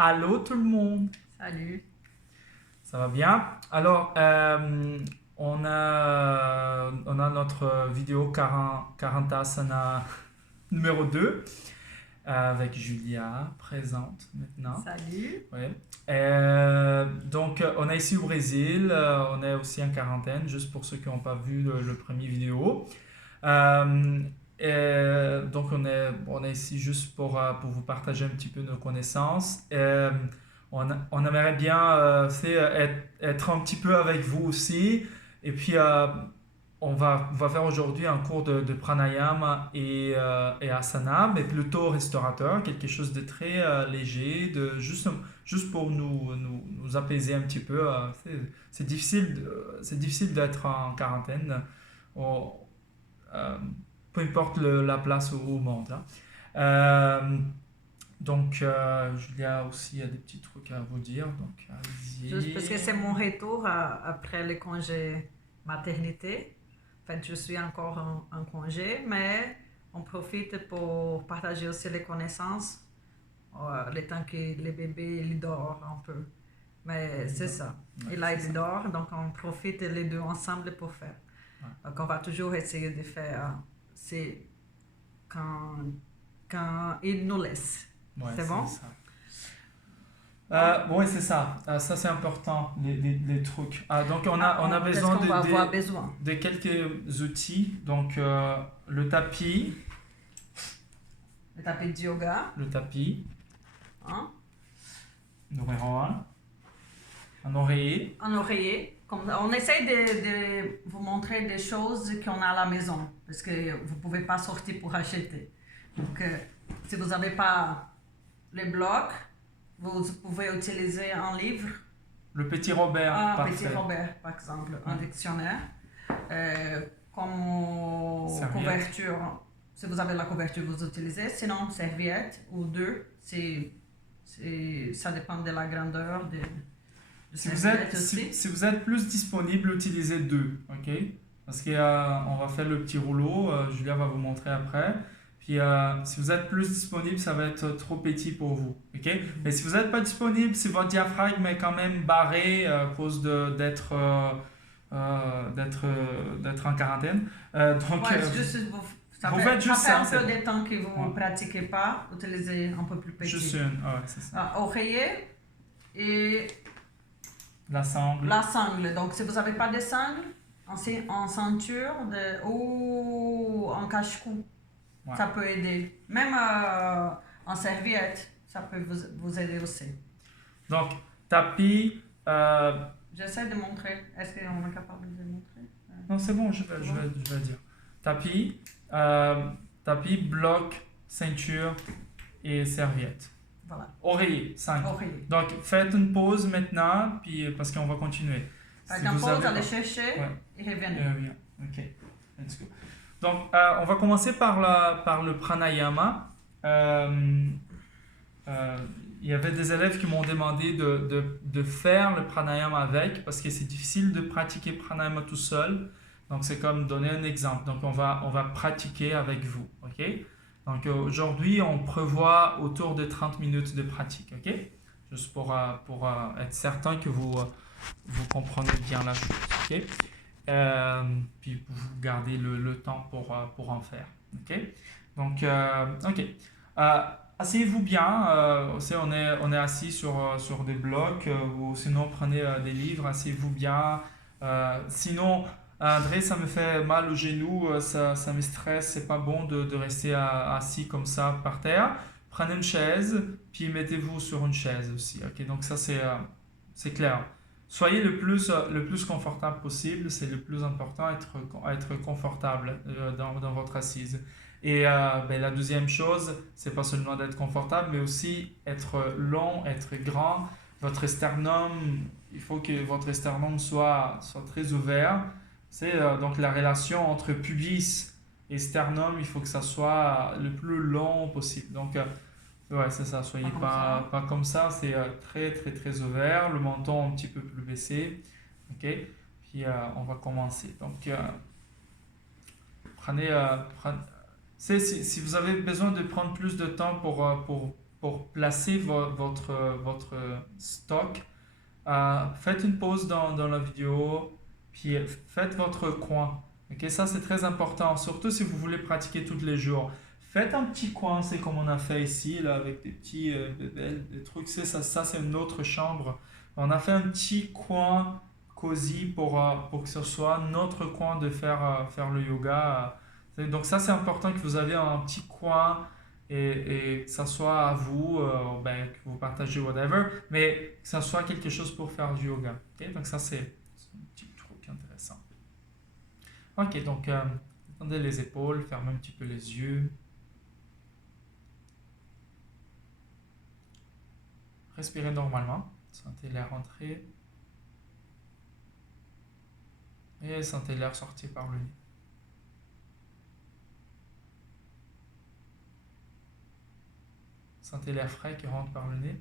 Allô tout le monde, Salut. ça va bien? Alors, on a notre vidéo Karantasana numéro 2 avec Julia présente maintenant. Salut. Ouais. Donc, on est ici au Brésil, on est aussi en quarantaine, juste pour ceux qui n'ont pas vu le premier vidéo. Euh, donc, on est ici juste pour vous partager un petit peu nos connaissances. On aimerait bien être un petit peu avec vous aussi. Et puis, on va faire aujourd'hui un cours de pranayama et asana, mais plutôt restaurateur, quelque chose de très léger, juste pour nous apaiser un petit peu. C'est difficile d'être en quarantaine. On- euh, Peu importe la place au monde, hein. Euh, donc, Julia aussi a des petits trucs à vous dire. Donc, Juste parce allez-y. que c'est mon retour après le congé maternité. En fait, je suis encore en congé, mais on profite pour partager aussi les connaissances le temps que le bébé il dort un peu. Mais c'est ça. Ouais, Et là, c'est il ça. dort, donc on profite les deux ensemble pour faire. Ouais. Donc, on va toujours essayer de faire. C'est quand, quand il nous laisse. Ouais, C'est c'est bon? ça. Oui, c'est ça. Ça, c'est important, les trucs. Donc, on a Qu'est-ce besoin qu'on va avoir besoin? de quelques outils. Donc, le tapis, Le tapis de yoga, le tapis, hein? numéro un oreiller. Un oreiller. On essaye de vous montrer des choses qu'on a à la maison, parce que vous ne pouvez pas sortir pour acheter. Donc, si vous n'avez pas les blocs, vous pouvez utiliser un livre, Le petit Robert, un parfait. petit Robert, par exemple, un Ouais. dictionnaire, comme Serviette. couverture. Si vous avez la couverture, vous utilisez. Sinon, serviette ou deux, ça dépend de la grandeur de Si vous serviette êtes, aussi. si vous êtes plus disponible, utilisez deux, ok? Parce qu'on va faire le petit rouleau, Julia va vous montrer après. Puis si vous êtes plus disponible, ça va être trop petit pour vous, ok? Mais si vous n'êtes pas disponible, si votre diaphragme est quand même barré à cause d'être en quarantaine, donc Ouais, c'est juste, ça vous fait, faites juste ça ça, fait un peu de temps que vous ne Ouais. pratiquez pas, utilisez un peu plus petit. juste une, ouais, c'est ça. Oreiller et La sangle. la sangle. Donc, si vous n'avez pas de sangle, en ceinture ou en cache-cou, Ouais. ça peut aider. Même en serviette, ça peut vous aider aussi. Donc, tapis. J'essaie de montrer. Est-ce qu'on est capable de montrer? Non, c'est bon, je vais dire. Tapis, bloc, ceinture et serviette. Voilà. Oreiller, 5. Oreiller. Donc, faites une pause maintenant, puis, parce qu'on va continuer. Faites Si une vous pause, avez allez pas- chercher Ouais. et revenez. Bien. Ok, let's go. Donc, on va commencer par le pranayama. Il y avait des élèves qui m'ont demandé de faire le pranayama avec, parce que c'est difficile de pratiquer pranayama tout seul. Donc, c'est comme donner un exemple. Donc, on va pratiquer avec vous, ok? Donc, aujourd'hui, on prévoit autour de 30 minutes de pratique, ok? Juste pour être certain que vous comprenez bien la chose, ok? Puis, vous gardez le temps pour en faire, ok? Donc, ok. Asseyez-vous bien. On est assis sur des blocs, ou sinon prenez des livres, asseyez-vous bien. Sinon, André, ça me fait mal au genou, ça me stresse, c'est pas bon de rester assis comme ça par terre. Prenez une chaise, puis mettez-vous sur une chaise aussi. Ok, donc ça c'est clair. Soyez le plus confortable possible, c'est le plus important, être confortable dans votre assise. Et la deuxième chose, c'est pas seulement d'être confortable, mais aussi être long, être grand. Votre sternum, il faut que votre sternum soit très ouvert. C'est donc la relation entre pubis et sternum, il faut que ça soit le plus long possible. Donc, ouais, c'est ça, soyez pas comme ça, c'est très très très ouvert, le menton un petit peu plus baissé. Ok, puis on va commencer. Donc, prenez. Si vous avez besoin de prendre plus de temps pour pour placer votre stock, faites une pause dans la vidéo, puis faites votre coin. Ok, ça c'est très important, surtout si vous voulez pratiquer tous les jours. Faites un petit coin, c'est comme on a fait ici, là, avec des petits bébelles, des trucs. Ça c'est une autre chambre. On a fait un petit coin cosy pour que ce soit notre coin de faire le yoga. Donc ça c'est important que vous avez un petit coin et que ça soit à vous, ben, que vous partagez whatever, mais que ça soit quelque chose pour faire du yoga. Ok, donc ça c'est un petit truc intéressant. Ok, donc détendez les épaules, fermez un petit peu les yeux. Respirez normalement. Sentez l'air entrer et sentez l'air sortir par le nez. Sentez l'air frais qui rentre par le nez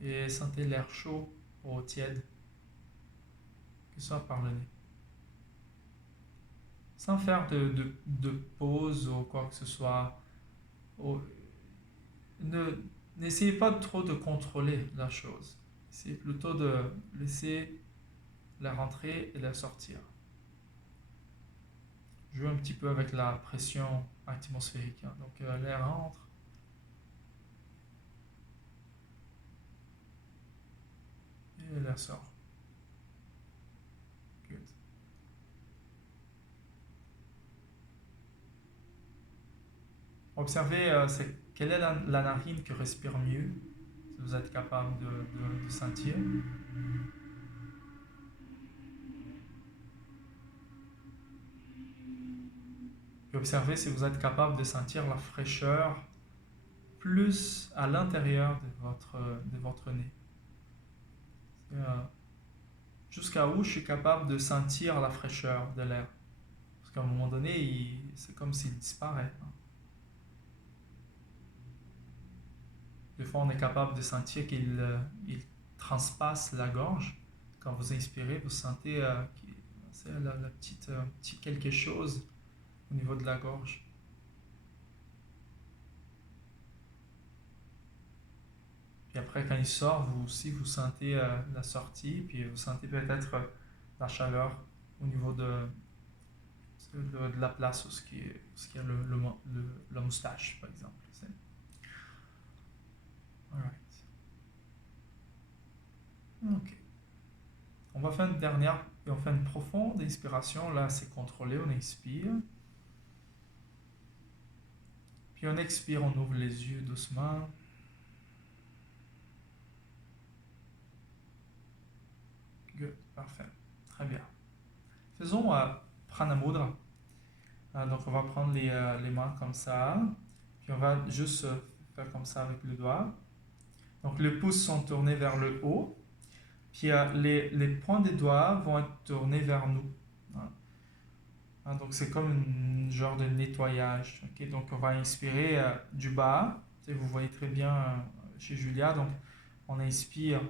et sentez l'air chaud ou tiède qui sort par le nez. Sans faire de pause ou quoi que ce soit. N'essayez pas trop de contrôler la chose. C'est plutôt de laisser la rentrer et la sortir. Jouez un petit peu avec la pression atmosphérique. Donc l'air entre et l'air sort. Good. Observez quelle est la narine qui respire mieux, si vous êtes capable de sentir. Et observez si vous êtes capable de sentir la fraîcheur plus à l'intérieur de votre nez. Jusqu'à où je suis capable de sentir la fraîcheur de l'air. Parce qu'à un moment donné, c'est comme s'il disparaît. Des fois, on est capable de sentir qu'il transpasse la gorge. Quand vous inspirez, vous sentez c'est la petite petit quelque chose au niveau de la gorge. Puis après, quand il sort, vous aussi, vous sentez la sortie, puis vous sentez peut-être la chaleur au niveau de la place où il y a la moustache, par exemple. Alright. Ok. On va faire une dernière, et on fait une profonde inspiration. Là, c'est contrôlé, on inspire. Puis on expire, on ouvre les yeux doucement. Good, parfait. Très bien. Faisons Pranamudra. Donc on va prendre les mains comme ça. Puis on va juste faire comme ça avec le doigt. Donc les pouces sont tournés vers le haut. Puis les points des doigts vont être tournés vers nous. Donc c'est comme un genre de nettoyage. Okay? Donc on va inspirer du bas. Vous voyez très bien chez Julia. Donc on inspire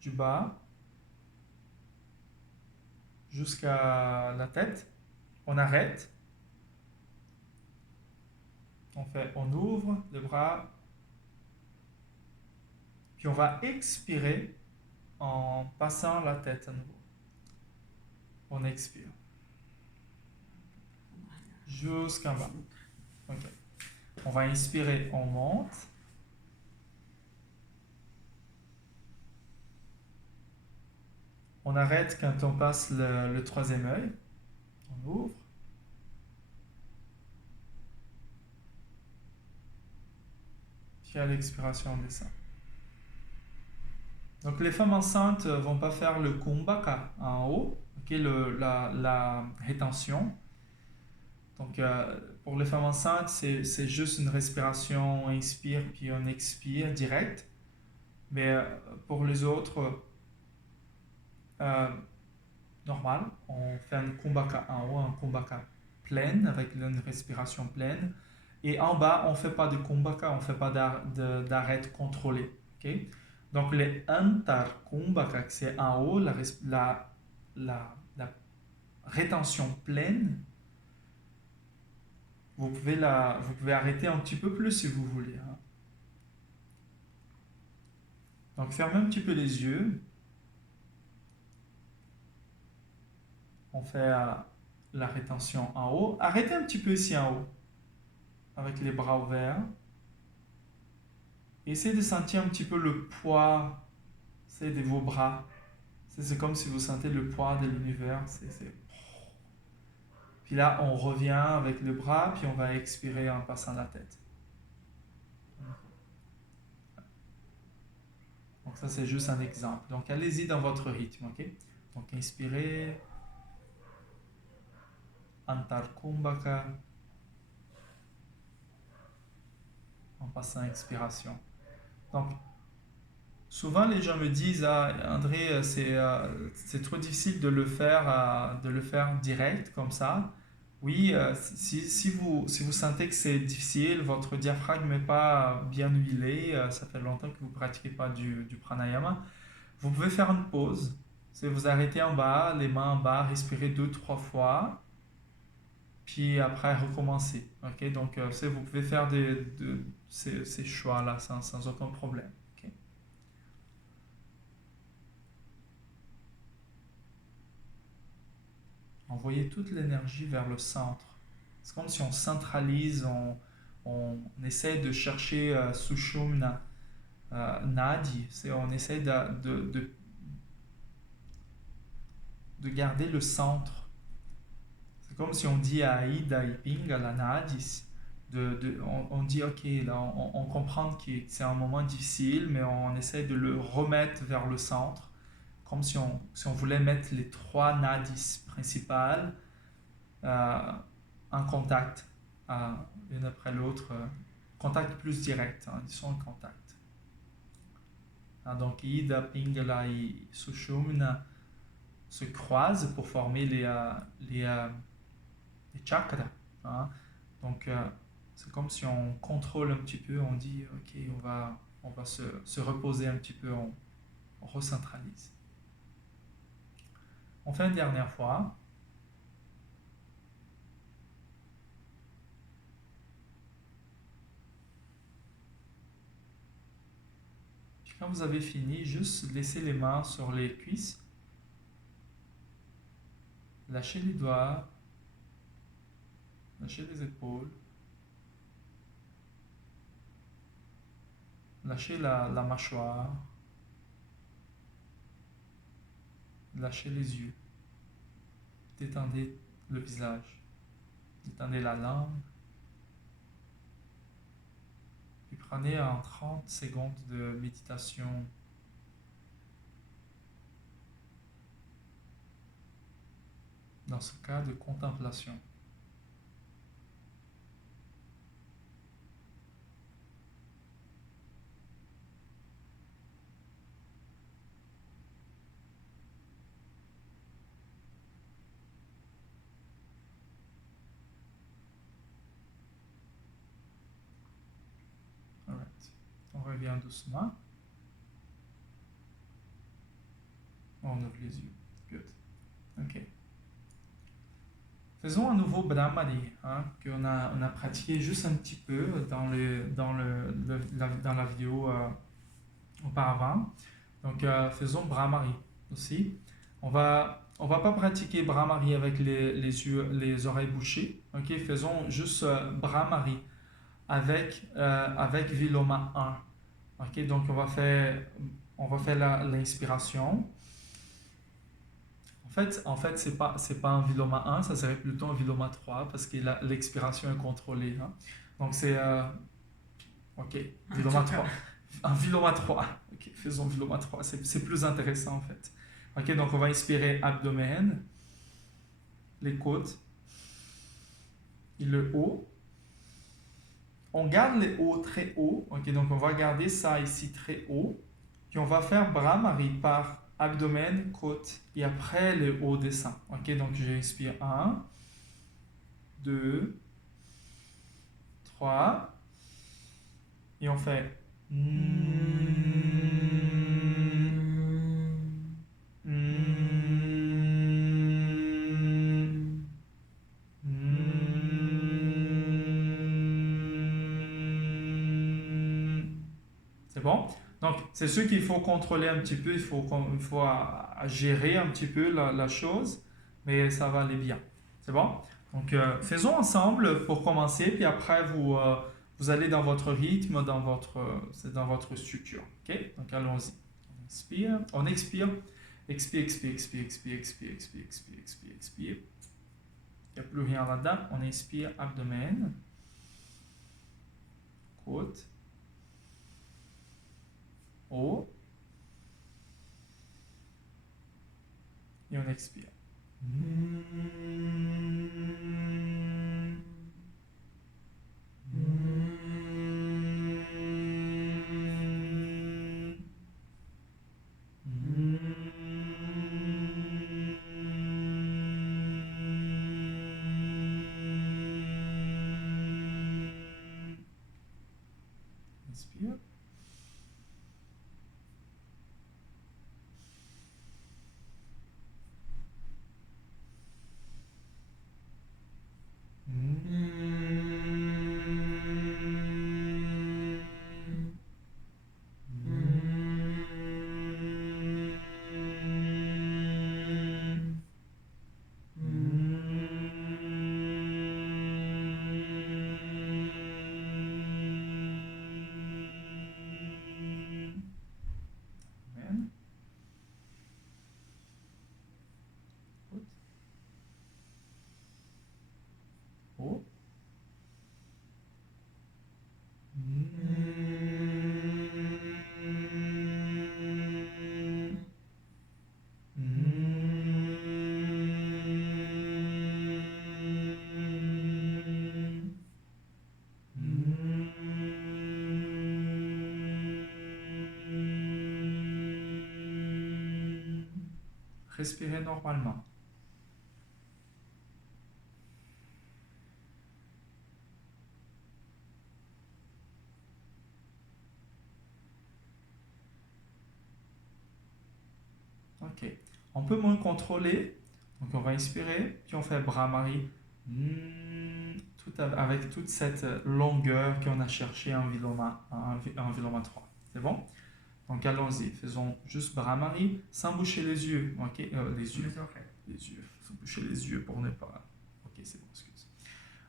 du bas jusqu'à la tête. On arrête. On ouvre les bras. Puis on va expirer en passant la tête à nouveau. On expire. Jusqu'en bas. Okay. On va inspirer, on monte. On arrête quand on passe le troisième œil. On ouvre. Puis à l'expiration, on descend. Donc les femmes enceintes ne vont pas faire le kumbhaka en haut, okay, la rétention. Donc pour les femmes enceintes, c'est juste une respiration, on inspire puis on expire direct. Mais pour les autres, normal, on fait un kumbhaka en haut, un kumbhaka pleine avec une respiration pleine. Et en bas, on ne fait pas de kumbhaka, on ne fait pas d'arrêt contrôlé. Okay? Donc les antar kumbhaka, c'est en haut, la rétention pleine. vous pouvez arrêter un petit peu plus si vous voulez, hein. Donc fermez un petit peu les yeux. On fait la rétention en haut. Arrêtez un petit peu ici en haut, avec les bras ouverts. Essayez de sentir un petit peu le poids, de vos bras. C'est comme si vous sentez le poids de l'univers. Puis là, on revient avec le bras, puis on va expirer en passant la tête. Donc ça, c'est juste un exemple. Donc allez-y dans votre rythme, ok? Donc inspirez. Antarkumbhaka. En passant à expiration. Donc, souvent les gens me disent, ah, André, c'est trop difficile de le faire direct comme ça. Oui, si vous sentez que c'est difficile, votre diaphragme n'est pas bien huilé, ça fait longtemps que vous ne pratiquez pas du pranayama, vous pouvez faire une pause. C'est vous arrêtez en bas, les mains en bas, respirez 2, 3 fois, puis après recommencer. Ok, donc vous pouvez faire ces choix-là sans aucun problème. Ok. Envoyez toute l'énergie vers le centre. C'est comme si on centralise, on essaie de chercher Sushumna Nadi. On essaie de garder le centre. C'est comme si on dit à Ida Ipinga, la Nadis, on dit ok, là on comprend que c'est un moment difficile, mais on essaie de le remettre vers le centre, comme si on voulait mettre les 3 nadis principales en contact, une après l'autre, contact plus direct, hein, ils sont en contact. Donc Ida, Pingala et Sushumna se croisent pour former les chakras, hein. Donc c'est comme si on contrôle un petit peu, on dit ok, on va se reposer un petit peu, on recentralise. On fait une dernière fois. Puis quand vous avez fini, juste laissez les mains sur les cuisses. Lâchez les doigts. Lâchez les épaules. Lâchez la mâchoire. Lâchez les yeux. Détendez le visage. Détendez la langue. Puis prenez en 30 secondes de méditation. Dans ce cas de contemplation. Alright. On revient doucement. On ouvre les yeux. Good. Ok. Faisons un nouveau Brahmari, hein, qu'on a pratiqué juste un petit peu dans la vidéo auparavant. Donc faisons Brahmari aussi. On va pas pratiquer Brahmari avec les oreilles bouchées. Ok, faisons juste Brahmari avec Viloma 1. Ok, donc on va faire l'inspiration. En fait c'est pas un Viloma 1, ça serait plutôt un Viloma 3 parce que l'expiration est contrôlée, hein. Donc c'est ok, Viloma 3. Un Viloma 3. Ok, faisons Viloma 3, c'est plus intéressant en fait. Ok, donc on va inspirer abdomen, les côtes et le haut. On garde les hauts très haut. Ok, donc on va garder ça ici très haut. Puis on va faire Brahmari par abdomen, côte et après le haut descend. Ok, donc j'inspire 1, 2, 3 et on fait bon? Donc, c'est sûr qu'il faut contrôler un petit peu, il faut gérer un petit peu la chose, mais ça va aller bien. C'est bon? Donc, faisons ensemble pour commencer, puis après, vous allez dans votre rythme, c'est dans votre structure. OK? Donc, allons-y. On inspire, on expire. Expire, expire, expire, expire, expire, expire, expire, expire, expire. Il n'y a plus rien là-dedans. On inspire, abdomen, côte, haut, et on expire. Inspire. Amen. Côte. Haut. Respirez normalement. Ok. On peut moins contrôler. Donc on va inspirer, puis on fait Brahmari. Avec toute cette longueur qu'on a cherché en Viloma 3. C'est bon? Donc allons-y. Faisons juste Brahmari sans boucher les yeux. Ok? Les yeux. Les yeux. Sans boucher les yeux pour ne pas. Ok, c'est bon, excuse.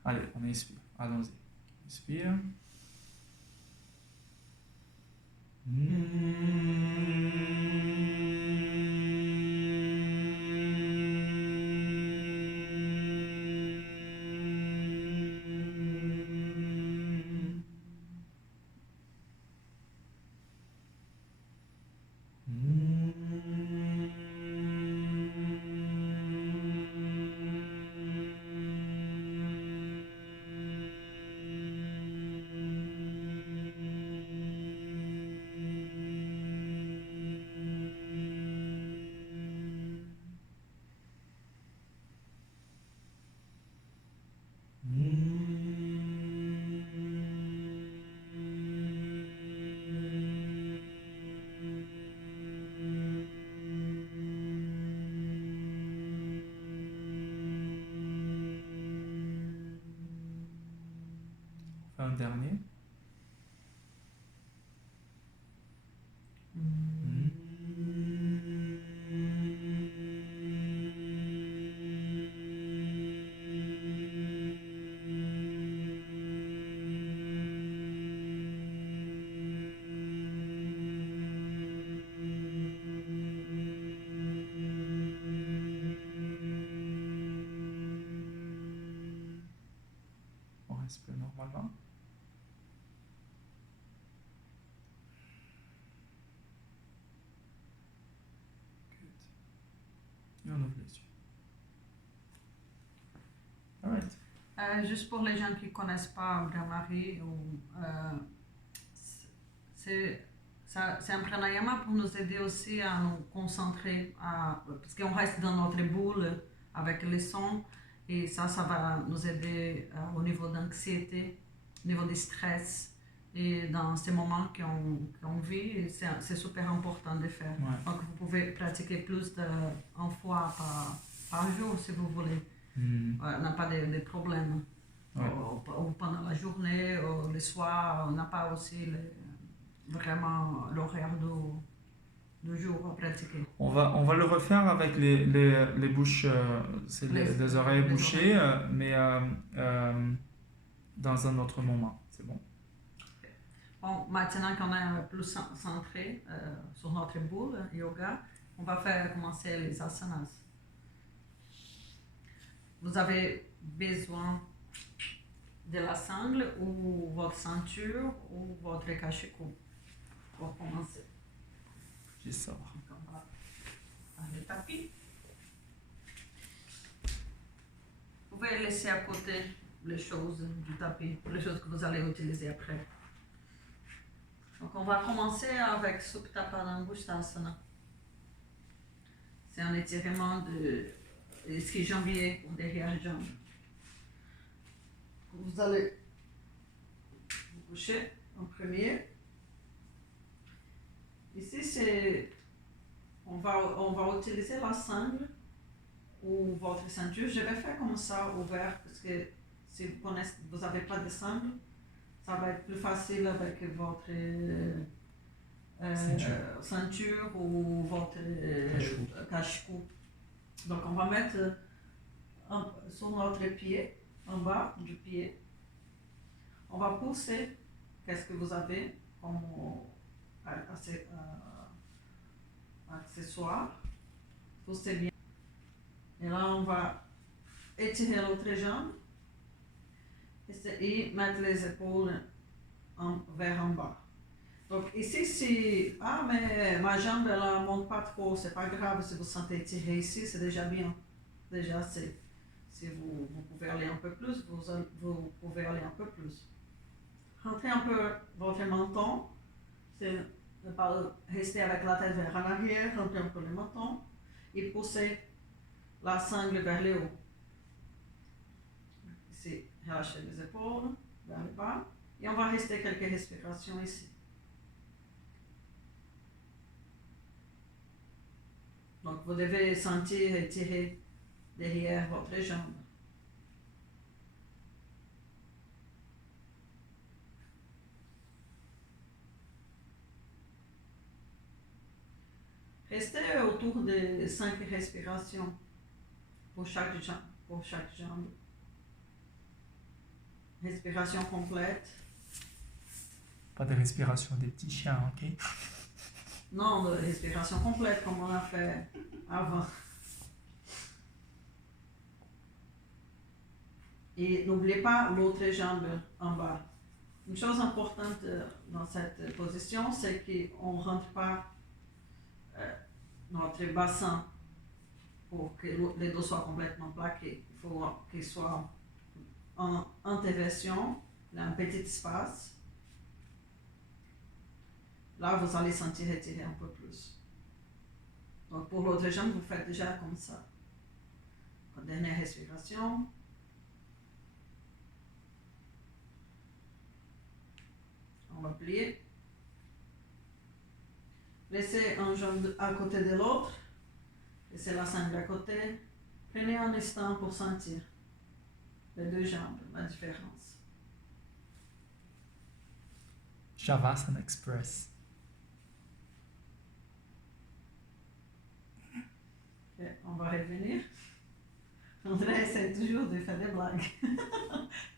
Allez, on inspire. Allons-y. Inspire. Un dernier. On respire normalement. Et on ouvre les yeux. Alright. Juste pour les gens qui ne connaissent pas Brahmari, c'est un pranayama pour nous aider aussi à nous concentrer, parce qu'on reste dans notre boule avec les sons, et ça va nous aider au niveau d'anxiété, au niveau de stress. Et dans ces moments qu'on vit, c'est super important de faire. Ouais. Donc vous pouvez pratiquer plus d'une fois par jour si vous voulez. On n'a pas de problème. Ouais. Ou pendant la journée, ou le soir, on n'a pas aussi vraiment l'horaire du jour à pratiquer. On va le refaire avec les bouches, les oreilles les bouchées, oreilles. mais dans un autre moment. C'est bon. Bon, maintenant qu'on est plus centré sur notre boule yoga, on va commencer les asanas. Vous avez besoin de la sangle ou votre ceinture ou votre cache-cou pour commencer. Je sors. Donc, on va faire le tapis. Vous pouvez laisser à côté les choses du tapis, les choses que vous allez utiliser après. Donc on va commencer avec Supta Padangusthasana. C'est un étirement de ischio-jambier ou derrière-jambe. Vous allez vous coucher en premier. Ici, on va utiliser la sangle ou votre ceinture. Je vais faire comme ça, ouvert, parce que si vous n'avez pas de sangle, ça va être plus facile avec votre ceinture ou votre cache-cou. Donc on va mettre sur notre pied, en bas du pied. On va pousser qu'est-ce que vous avez comme accessoire. Poussez bien. Et là on va étirer l'autre jambe et mettre les épaules vers en bas. Donc ici, mais ma jambe elle monte pas trop, c'est pas grave si vous sentez étiré ici, c'est déjà bien, déjà assez. Si vous pouvez aller un peu plus, vous pouvez aller un peu plus. Rentrez un peu votre menton, c'est ne pas rester avec la tête vers en arrière, rentrez un peu le menton et poussez la sangle vers le haut. Ici, relâchez les épaules vers le bas et on va rester quelques respirations ici. Donc vous devez sentir étirer derrière votre jambe. Restez autour de 5 respirations pour chaque jambe. Respiration complète. Pas de respiration des petits chiens, ok? Non, de respiration complète comme on a fait avant. Et n'oubliez pas l'autre jambe en bas. Une chose importante dans cette position, c'est qu'on ne rentre pas notre bassin pour que les dos soient complètement plaqués. Il faut qu'il soit en interversion, il y a un petit espace. Là, vous allez sentir étirer un peu plus. Donc, pour l'autre jambe, vous faites déjà comme ça. Dernière respiration. On va plier. Laissez un jambe à côté de l'autre. Laissez la sangle à côté. Prenez un instant pour sentir les deux jambes, la différence. Shavasana Express. Okay, on va revenir. André essaie toujours de faire des blagues.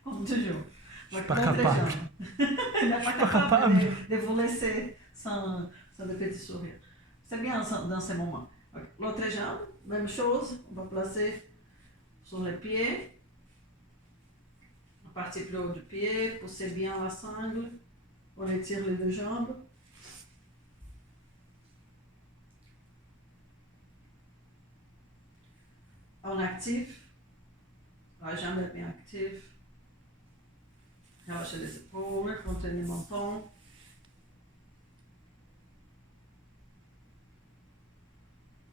Comme toujours. Je suis pas capable. Il n'est pas capable de vous laisser sans de petits sourires. C'est bien dans ces moments. Okay. L'autre jambe, même chose. On va placer sur les pieds. La partie plus haute du pied. Poussez bien la sangle. On étire les deux jambes. En actif. La jambe est bien active. Relâchez les épaules, contenez le menton.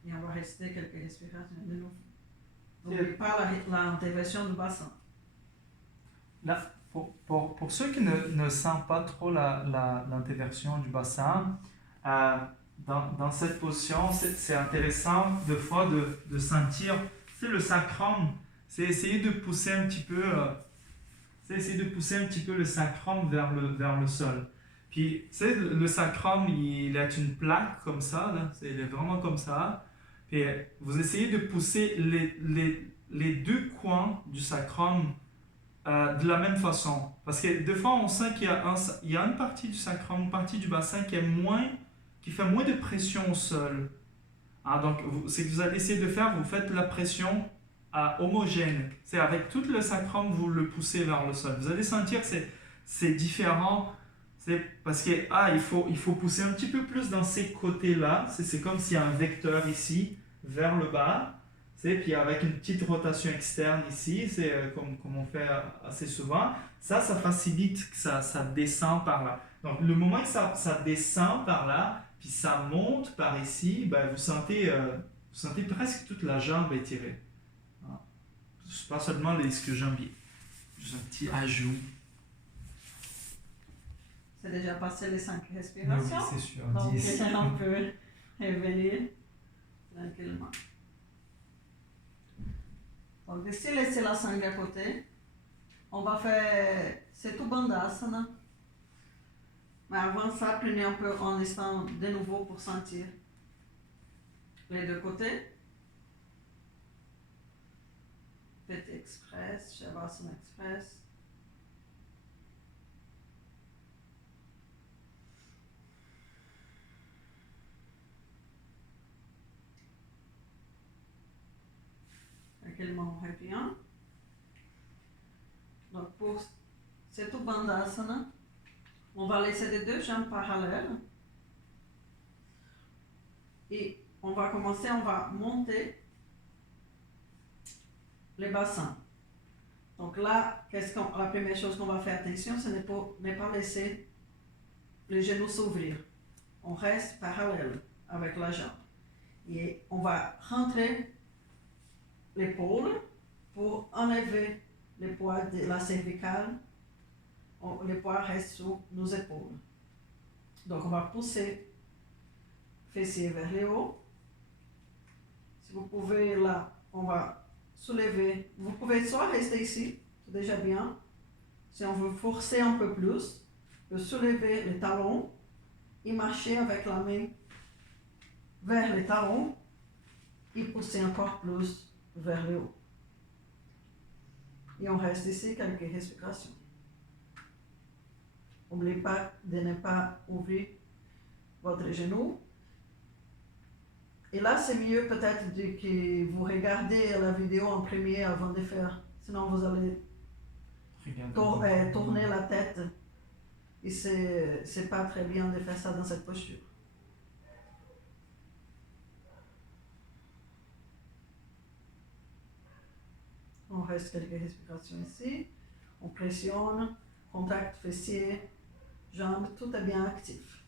Et on va rester quelques respirations de nouveau. N'oubliez pas l'intervention du bassin. Là, pour ceux qui ne sentent pas trop l'interversion du bassin, dans cette position, c'est intéressant de fois de sentir le sacrum. C'est essayer de pousser un petit peu le sacrum vers le sol. Puis, tu sais, le sacrum, il est une plaque comme ça, là. Il est vraiment comme ça. Puis, vous essayez de pousser les deux coins du sacrum de la même façon. Parce que des fois, on sent il y a une partie du sacrum, une partie du bassin qui fait moins de pression au sol. Ah, donc, ce que vous allez essayer de faire, vous faites la pression homogène. C'est avec tout le sacrum, vous le poussez vers le sol. Vous allez sentir que c'est différent. C'est parce que il faut pousser un petit peu plus dans ces côtés-là. C'est comme s'il y a un vecteur ici vers le bas. Puis avec une petite rotation externe ici, c'est comme on fait assez souvent. Ça facilite que ça descend par là. Donc, le moment que ça descend par là, puis ça monte par ici, ben, vous sentez presque toute la jambe étirée. Ah. Pas seulement les ischio-jambiers. Juste un petit ajout. C'est déjà passé les 5 respirations. Oui, c'est sûr. Donc, 10. on peut revenir tranquillement. Donc, ici, laissez la sangle à côté. On va faire Setu Bandhasana. Mais avant ça, prenez un peu en instant de nouveau pour sentir les deux côtés. Petit Express, Shavasana Express. Tranquillement, on revient. Donc, pour Setu Bandhasana, on va laisser les deux jambes parallèles. Et on va commencer, on va monter les bassins. Donc là, la première chose qu'on va faire attention, ce n'est pas laisser les genoux s'ouvrir. On reste parallèle avec la jambe. Et on va rentrer l'épaule pour enlever le poids de la cervicale. Le poids reste sur nos épaules. Donc on va pousser fessier vers le haut. Si vous pouvez là, on va soulever. Vous pouvez soit rester ici, c'est déjà bien. Si on veut forcer un peu plus, on peut soulever les talons et marcher avec la main vers les talons et pousser encore plus vers le haut. Et on reste ici quelques respirations. N'oubliez pas de ne pas ouvrir votre genou. Et là, c'est mieux peut-être que vous regardez la vidéo en premier avant de faire. Sinon, vous allez tourner la tête. Et c'est pas très bien de faire ça dans cette posture. On reste quelques respirations ici. On pressionne, contracte fessier, jambes, tout est bien actif.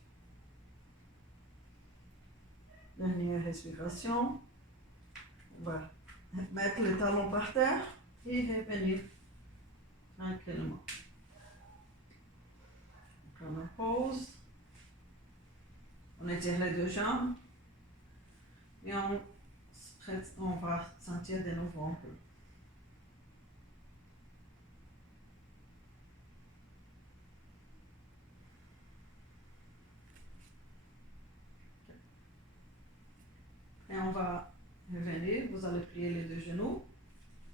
Dernière respiration. On va mettre les talons par terre et revenir tranquillement. On prend une pause. On étire les deux jambes. Et on va sentir de nouveau un peu. Et on va revenir, vous allez plier les deux genoux.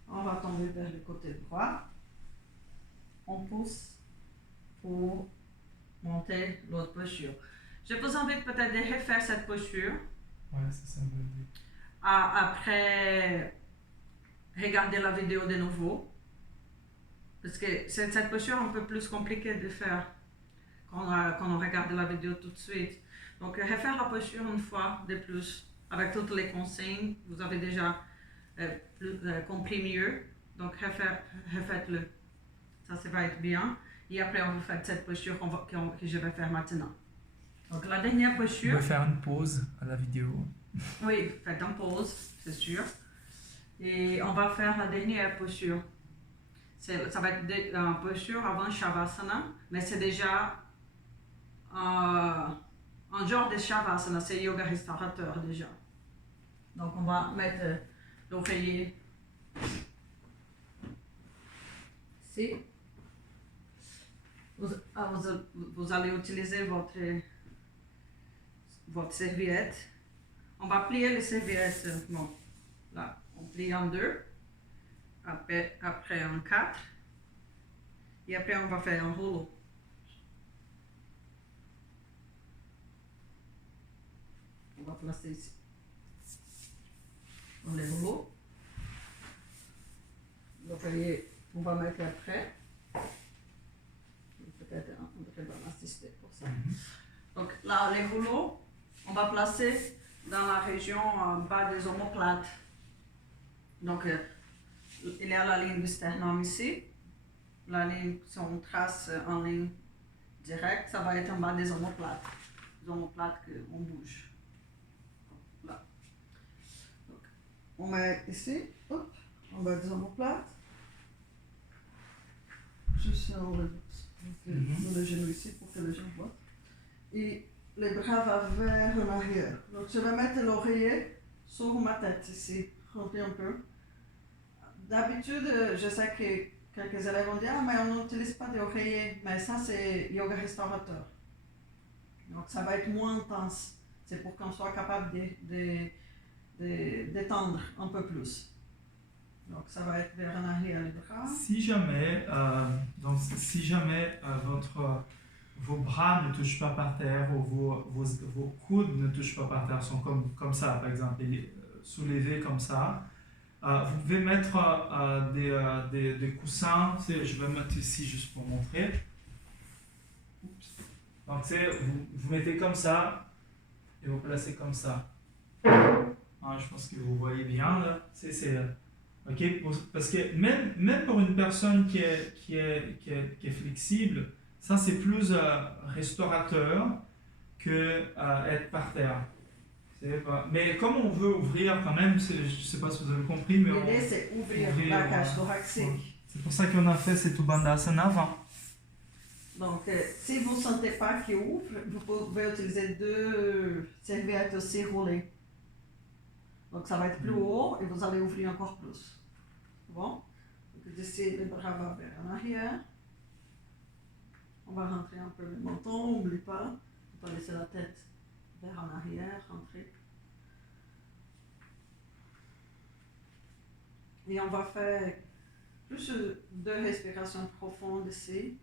On va tomber vers le côté droit. On pousse pour monter l'autre posture. Je vous invite peut-être de refaire cette posture. Ouais, c'est ça. Après, regarder la vidéo de nouveau. Parce que cette posture est un peu plus compliquée de faire quand on regarde la vidéo tout de suite. Donc, refaire la posture une fois de plus. Avec toutes les consignes, vous avez déjà compris mieux. Donc, refaites-le. Ça va être bien. Et après, on va faire cette posture que je vais faire maintenant. Donc, la dernière posture. On va faire une pause à la vidéo. Oui, faites une pause, c'est sûr. Et on va faire la dernière posture. Ça va être une posture avant Shavasana, mais c'est déjà un genre de Shavasana, c'est yoga restaurateur déjà. Donc on va mettre l'oreiller ici. Vous allez utiliser votre serviette. On va plier les serviettes. Bon, là, on plie en deux. Après en quatre. Et après, on va faire un rouleau. On va placer ici. On les rouleaux. L'oreiller, on va mettre après. Peut-être André va m'assister pour ça. Donc là, les rouleaux, on va placer dans la région en bas des omoplates. Donc, il y a la ligne du sternum ici. La ligne, si on trace en ligne directe, ça va être en bas des omoplates. Les omoplates qu'on bouge. Là. Donc, on met ici, hop, en bas des omoplates. Juste sur le genou ici pour que les gens voient. Et les bras vont vers en arrière. Donc, je vais mettre l'oreiller sur ma tête ici, remplir un peu. D'habitude, je sais que quelques élèves vont dire ah, mais on n'utilise pas d'oreiller, mais ça c'est yoga restaurateur. Donc ça va être moins intense. C'est pour qu'on soit capable d'étendre un peu plus. Donc ça va être vers en arrière les bras. Si jamais, vos bras ne touchent pas par terre ou vos coudes ne touchent pas par terre, sont comme ça par exemple, soulevés comme ça, vous pouvez mettre des coussins. Je vais mettre ici juste pour montrer. Oups. Donc vous mettez comme ça et vous placez comme ça. Je pense que vous voyez bien là. Ok, parce que même pour une personne qui est flexible, ça c'est plus restaurateur que être par terre. Mais comme on veut ouvrir quand même, je ne sais pas si vous avez compris, mais l'idée c'est ouvrir la cage thoracique. C'est pour ça qu'on a fait cette Bandhasana avant. Donc, si vous ne sentez pas qu'il ouvre, vous pouvez utiliser deux serviettes aussi roulées. Donc, ça va être plus haut et vous allez ouvrir encore plus. Bon? Donc, d'ici, les bras vont vers en arrière. On va rentrer un peu le menton, n'oublie pas. On va laisser la tête vers en arrière, rentrer. Et on va faire plus deux respirations profondes ici.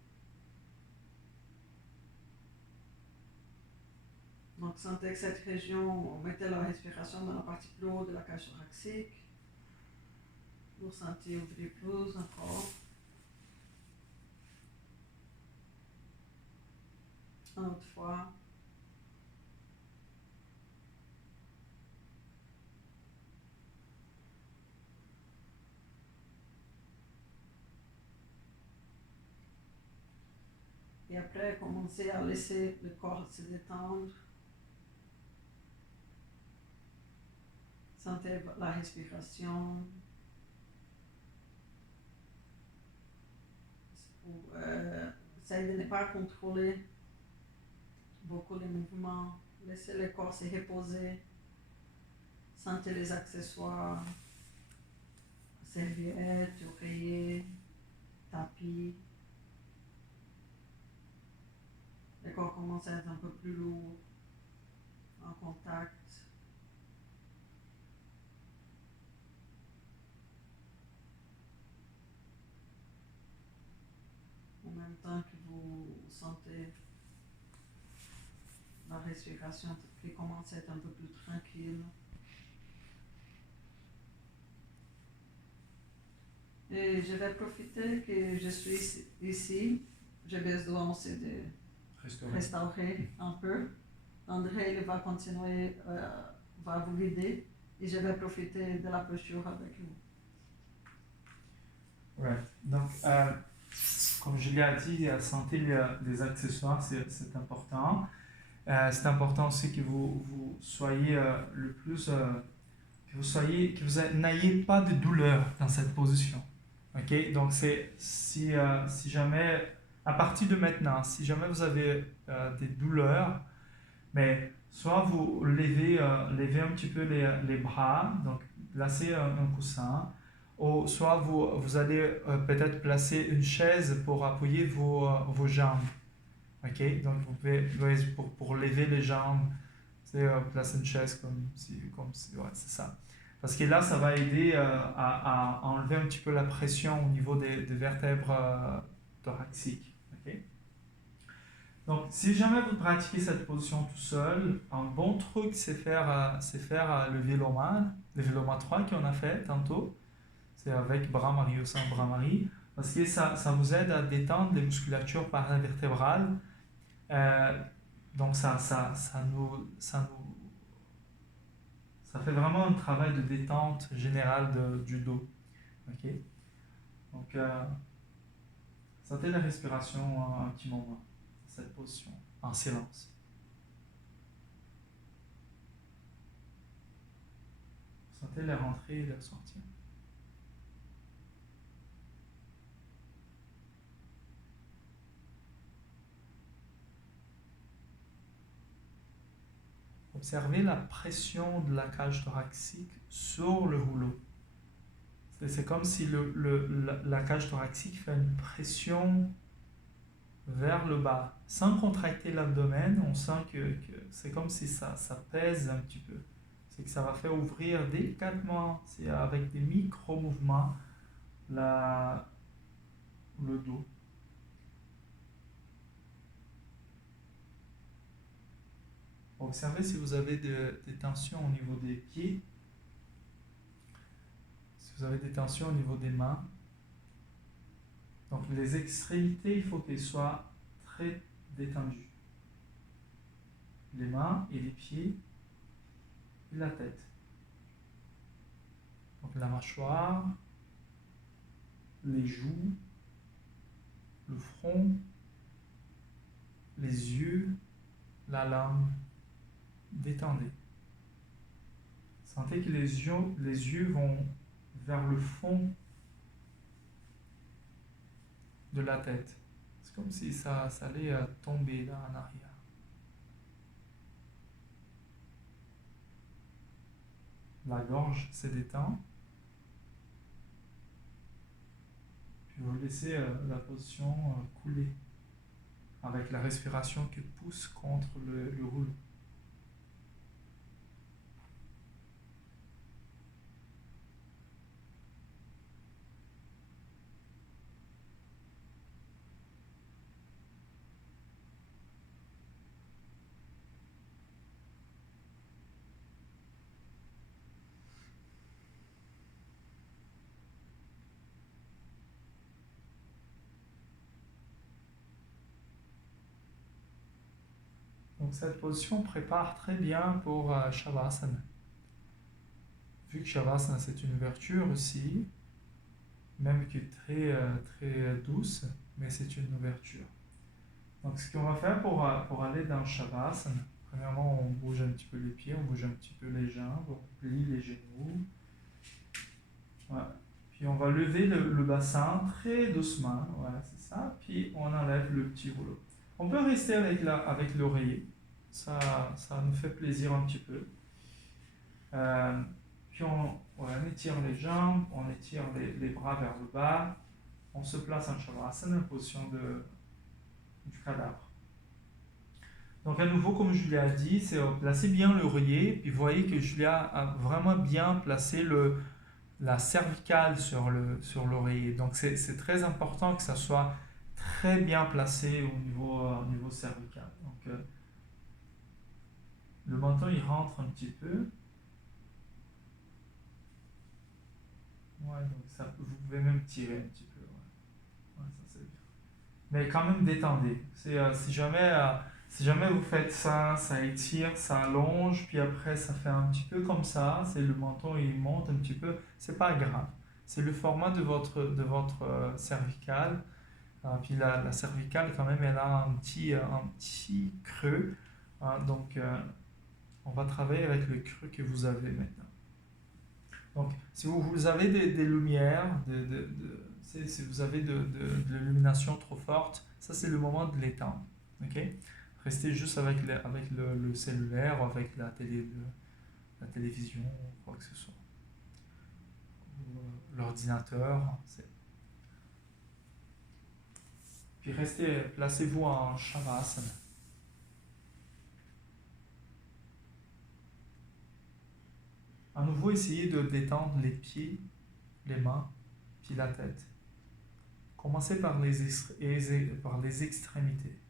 Donc, sentez que cette région, mettez la respiration dans la partie plus haute de la cage thoracique. Vous sentez ouvrir plus encore. Une autre fois. Et après, commencez à laisser le corps se détendre. Sentez la respiration. Essayez de ne pas contrôler beaucoup les mouvements. Laissez le corps se reposer. Sentez les accessoires. Serviettes, oreiller, tapis. Le corps commence à être un peu plus lourd, en contact. En même temps que vous sentez la respiration qui commence à être un peu plus tranquille. Et je vais profiter que je suis ici. J'ai besoin aussi de restaurer un peu. André il va continuer, va vous guider et je vais profiter de la posture avec vous. Right. Donc, comme Julia a dit, santé les accessoires, c'est important. C'est important aussi que vous soyez le plus, que vous n'ayez pas de douleur dans cette position. Ok, donc si jamais, à partir de maintenant, si jamais vous avez des douleurs, mais soit vous levez un petit peu les bras, donc placez un coussin, soit vous allez peut-être placer une chaise pour appuyer vos jambes. Ok? Donc vous pouvez, pour lever les jambes, c'est placer une chaise ouais, c'est ça. Parce que là, ça va aider à enlever un petit peu la pression au niveau des vertèbres thoraciques. Ok? Donc, si jamais vous pratiquez cette position tout seul, un bon truc, c'est faire le Véloma 3 qu'on a fait tantôt. C'est avec bras mariés au sein bras mariés. Parce que ça vous aide à détendre les musculatures paravertébrales. Euh, donc, ça fait vraiment un travail de détente générale du dos. Ok? Donc, sentez la respiration un petit moment, cette position, en silence. Sentez les rentrées et les sorties. Observez la pression de la cage thoracique sur le rouleau. C'est comme si la cage thoracique fait une pression vers le bas. Sans contracter l'abdomen, on sent que c'est comme si ça pèse un petit peu. C'est que ça va faire ouvrir délicatement, c'est avec des micro-mouvements, le dos. Observez si vous avez des tensions au niveau des pieds, si vous avez des tensions au niveau des mains. Donc les extrémités, il faut qu'elles soient très détendues. Les mains et les pieds et la tête. Donc la mâchoire, les joues, le front, les yeux, la langue. Détendez. Sentez que les yeux vont vers le fond de la tête. C'est comme si ça allait tomber là en arrière. La gorge se détend. Puis vous laissez la position couler avec la respiration qui pousse contre le rouleau. Donc cette position prépare très bien pour Shavasana. Vu que Shavasana c'est une ouverture aussi, même qui est très douce, mais c'est une ouverture. Donc ce qu'on va faire pour aller dans Shavasana, premièrement on bouge un petit peu les pieds, on bouge un petit peu les jambes, on plie les genoux. Voilà. Puis on va lever le bassin très doucement, voilà, c'est ça. Puis on enlève le petit rouleau. On peut rester avec l'oreiller, ça nous fait plaisir un petit peu. Puis on étire les jambes, on étire les bras vers le bas, on se place en Shavasana, en position du cadavre. Donc à nouveau, comme Julia a dit, c'est placer bien l'oreiller, puis vous voyez que Julia a vraiment bien placé la cervicale sur l'oreiller. Donc c'est très important que ça soit très bien placé au niveau cervical. Donc le menton il rentre un petit peu. Ouais, donc vous pouvez même tirer un petit peu. Ouais, ça c'est bien. Mais quand même détendez. Si jamais vous faites ça, ça étire, ça allonge, puis après ça fait un petit peu comme ça, c'est le menton il monte un petit peu, c'est pas grave. C'est le format de votre cervicale. Puis la cervicale quand même elle a un petit creux. Donc on va travailler avec le creux que vous avez maintenant. Donc si vous avez des lumières, si vous avez de l'illumination trop forte, ça c'est le moment de l'éteindre. Okay? Restez juste avec le cellulaire, avec la télévision, quoi que ce soit. l'ordinateur. Puis placez-vous en Shavasana. À nouveau, essayez de détendre les pieds, les mains, puis la tête. Commencez par les extrémités.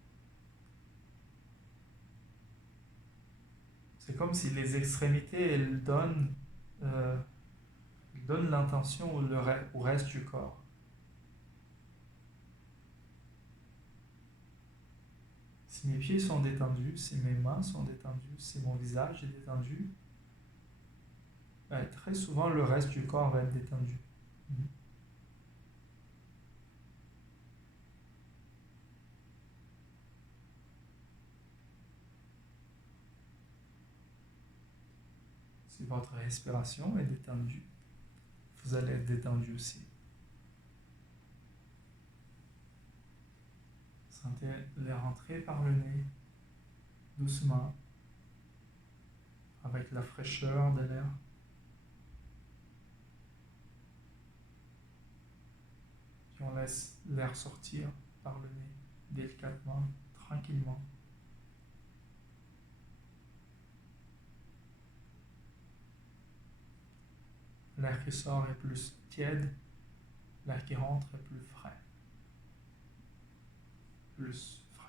C'est comme si les extrémités, elles donnent l'intention au reste du corps. Si mes pieds sont détendus, si mes mains sont détendues, si mon visage est détendu, très souvent le reste du corps va être détendu. Si votre respiration est détendue, vous allez être détendu aussi. Sentez les rentrer par le nez, doucement, avec la fraîcheur de l'air. Puis on laisse l'air sortir par le nez, délicatement, tranquillement. L'air qui sort est plus tiède, l'air qui rentre est plus frais. Plus frais.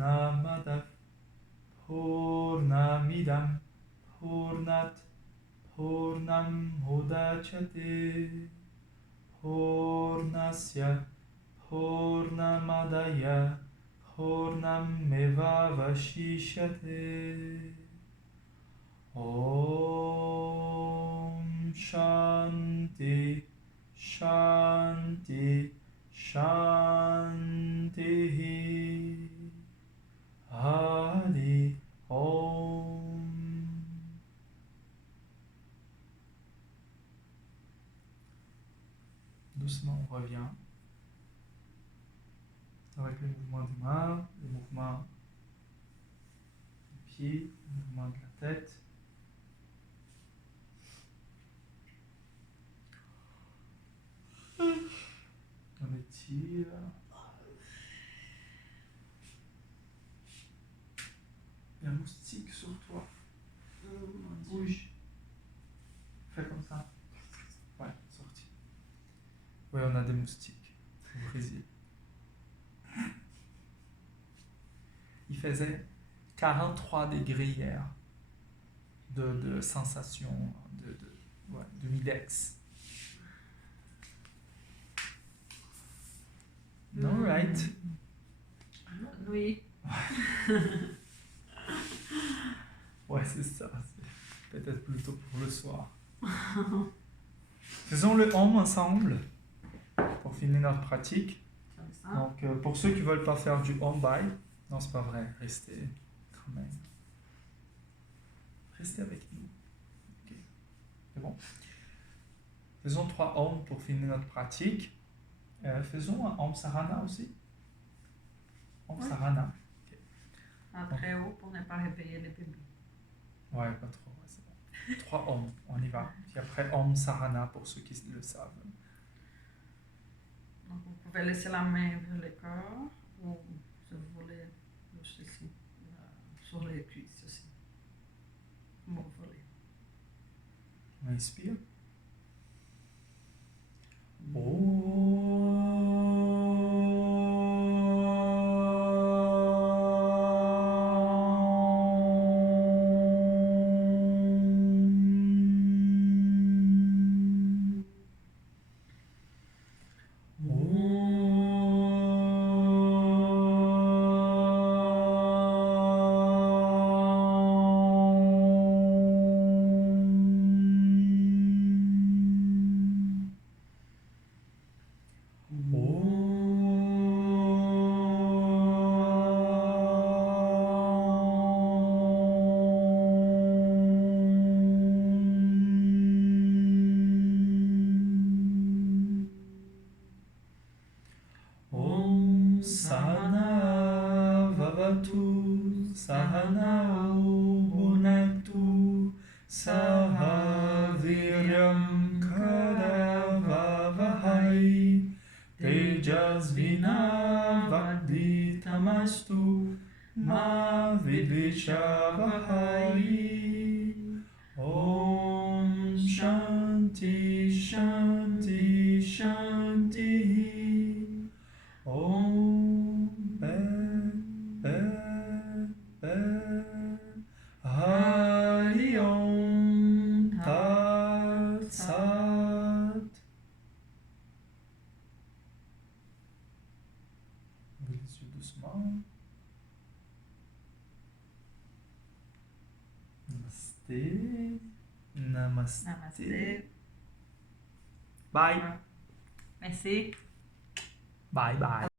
Purnamadav Purnamidam Purnat Purnam Mudachyate Purnasya Purnamadaya Purnameva Vashishyate. Om Shanti Shanti Shanti. Hari Om. Doucement, on revient avec le mouvement des mains, le mouvement des pieds, le mouvement de la tête. On étire. Il y a un moustique sur toi. Bouge. Fais comme ça. Ouais, sorti. Oui, on a des moustiques au Brésil. Il faisait 43 degrés hier de sensation de Midex. No, right? Oui. Ouais, c'est ça. C'est peut-être plutôt pour le soir. Faisons le Om ensemble pour finir notre pratique. Comme ça. Donc, pour ceux qui ne veulent pas faire du Om Bhai, non, c'est pas vrai, restez quand même. Restez avec nous. Ok. C'est bon. Faisons 3 Om pour finir notre pratique. Faisons un Om Sarana aussi. Om Oui. Sarana. À très haut pour ne pas réveiller les bébés. Ouais, pas trop, ouais, c'est bon. 3 Om, on y va. Puis après Om Sarana pour ceux qui le savent. Donc vous pouvez laisser la main vers le corps ou si vous voulez juste ici, sur les cuisses aussi. Comme vous voulez. On inspire. Om Sahana Vavatu Sahana Bhunaktu Saha Viryam Karavavahai Tejasvina Tamastu Ma Vidvishavahai. Om Shanti Shanti Shanti. Om Hari Om Tat Sat. Ouvrez les yeux doucement. Namaste. Namaste. Namaste. Bye. Merci. Bye bye.